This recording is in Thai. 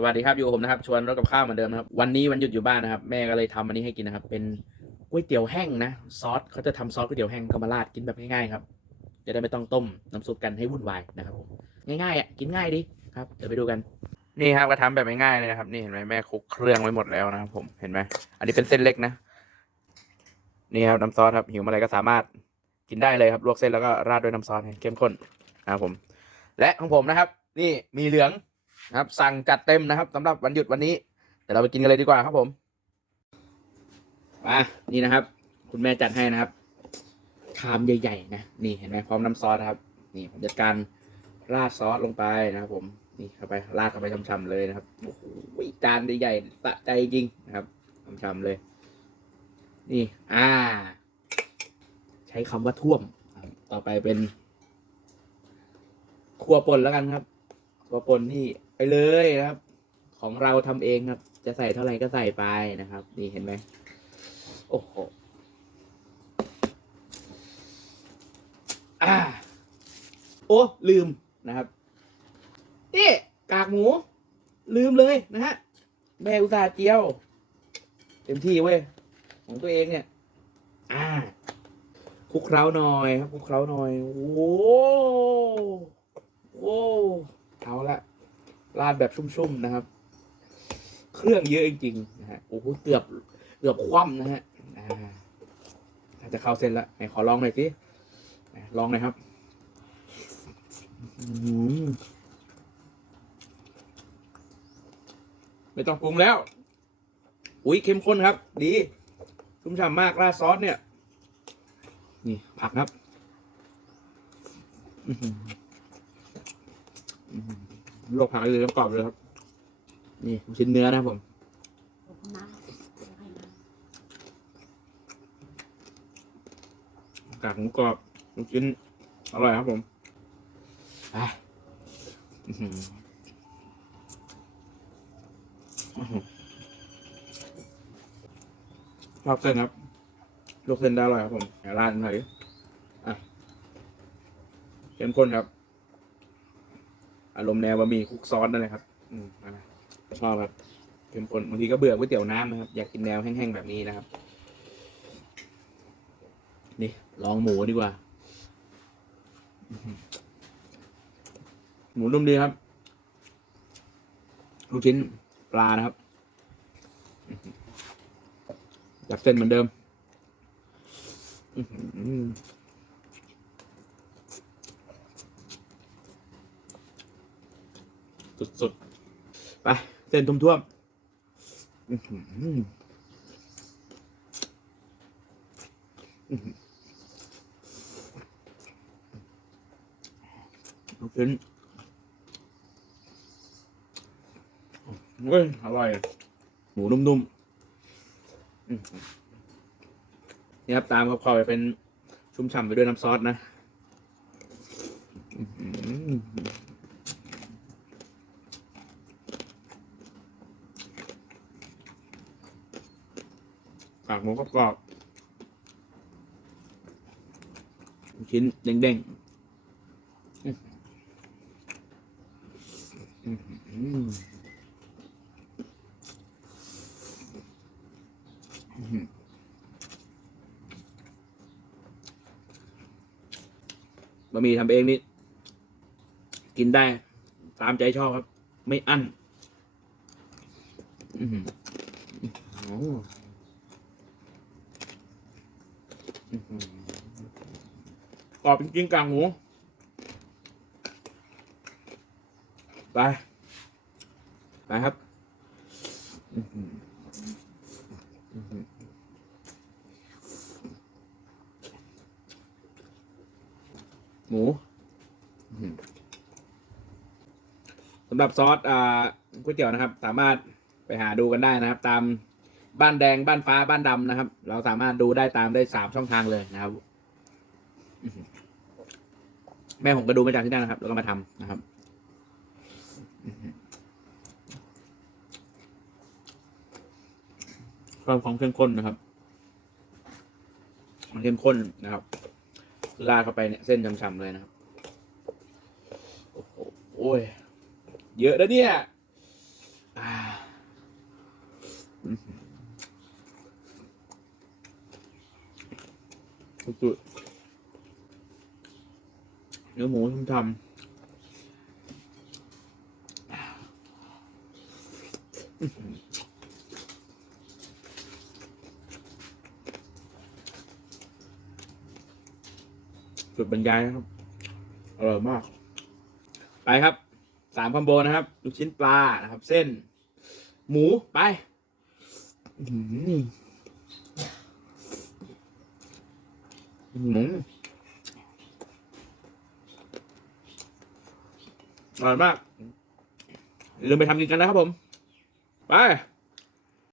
สวัสดีครับอยู่กับผมนะครับชวนรถกับข้าวเหมือนเดิมนะครับวันนี้วันหยุดอยู่บ้านนะครับ แม่ก็เลยทำอันนี้ให้กินนะครับ เป็นก๋วยเตี๋ยวแห้งนะซอสเขาจะทำซอสก๋วยเตี๋ยวแห้งก็มาราดกินแบบง่ายๆครับจะได้ไม่ต้องต้มน้ำซุปกันให้วุ่นวายนะครับผมง่ายๆอะกินง่ายดีครับเดี๋ยวไปดูกัน นี่ครับก็ทำแบบง่ายๆเลยนะครับ นี่เห็นไหมแม่คลุกเครื่องไว้หมดแล้วนะครับผมเห็นไหมอันนี้เป็นเส้นเล็กนะ นี่ครับน้ำซอสครับหิวเมื่อไรก็สามารถกินได้เลยครับลวกเส้นแล้วก็ราดด้วยน้ำซอสเข้มข้นนะครับผม และของผมนะครับ นี่มีเหลือง นะครับ สั่งจัดเต็มนะครับสำหรับวันหยุดวันนี้เดี๋ยวเราไปกินกันเลยดีกว่าครับผมมานี่นะครับ คุณแม่จัดให้นะครับชามใหญ่ๆนะนี่เห็นไหมพร้อมน้ำซอสครับ นี่ผมจัดการราดซอสลงไปนะครับ ผมนี่เข้าไปราดเข้าไปช่ำๆเลยนะครับโอ้โหจานใหญ่ๆสะใจจริงนะครับช่ำๆเลย นี่ อ่า ใช้คำว่าท่วม ต่อไปเป็นครัวป่นแล้วกันครับครัวป่นนี่ ไปเลยนะครับ ของเราทำเองครับ จะใส่เท่าไหร่ก็ใส่ไปนะครับ นี่เห็นไหมโอ้โหอ่าโอ้ลืมนะครับนี่กากหมู ลืมเลยนะฮะแม่อุตส่าห์เจียว เต็มที่เว้ยของตัวเองเนี่ย อ่าคุกเคล้าหน่อยครับคุกเคล้าหน่อยโอ้โหโอ้เอาละ ราดแบบชุ่มๆนะครับ เครื่องเยอะจริงๆนะฮะโอ้โหเกือบเกือบคว่ำนะฮะอ่าน่าจะเข้าเส้นละไหนขอลองหน่อยสิลองหน่อยครับไม่ต้องปรุงแล้ว อุ้ยเข้มข้นครับ ดีชุ่มฉ่ำมากราดซอสเนี่ย นี่ ผักครับ อื้อหืออื้อหือ ลวกผักเลยกรอบเลยครับ นี่ลูกชิ้นเนื้อนะครับผมน้ำให้น้กากหมูกรอบลูกชิ้นอร่อยครับผมไปอื้อหืออื้อหือชอบเส้นครับลวกเส้นได้อร่อยครับผมอย่าราดหน่อยดิอะเข้มข้นครับ อารมณ์แนวบะหมี่คลุกซอสนั่นแหละครับ อืมนะชอบครับเข้มข้นบางทีก็เบื่อก๋วยเตี๋ยวน้ำนะครับอยากกินแนวแห้งๆแบบนี้นะครับ นี่ลองหมูดีกว่า หมูนุ่มดีครับลูกชิ้นปลานะครับจับเส้นเหมือนเดิมอื้อหือ สุดๆ ไป เส้นทุ่มๆอื้อหืออื้อหือลูกชิ้นเว้ยอร่อย หมูนุ่มๆอื้อหือนี่ครับตามกับข้าวไปเป็นชุ่มฉ่ำไปด้วยน้ำซอสนะ อื้อหือปากหมูกรอบชิ้นเด้งๆบะหมี่ทำเองนี่กินได้ ตามใจชอบครับ ไม่อั้น อือหือโอ้อื้อหือ กรอบจริงๆกลางหมู ไป ไปครับหมูสำหรับซอสอ่าก๋วยเตี๋ยวนะครับ สามารถไปหาดูกันได้นะครับ ตาม บ้านแดงบ้านฟ้าบ้านดำนะครับ เราสามารถดูได้ตามได้สามช่องทางเลยนะครับอื้อหือแม่ผมก็ดูมาจากที่นั่นนะครับ แล้วก็มาทำนะครับความของเข้มข้นนะครับความเข้มข้นนะครับราดเข้าไปเนี่ยเส้นฉ่ำๆเลยนะครับ โอ้โหโอ้ยเยอะนะเนี่ย สุดๆเนื้อหมูทำๆจุดบรรยายนะครับ อร่อยมาก ไปครับ สามคอมโบนะครับ ลูกชิ้นปลานะครับ เส้น หมูไป อื้อ หืออื้อหืออร่อยมาก ลืมไปทำกินกันนะครับผม ไป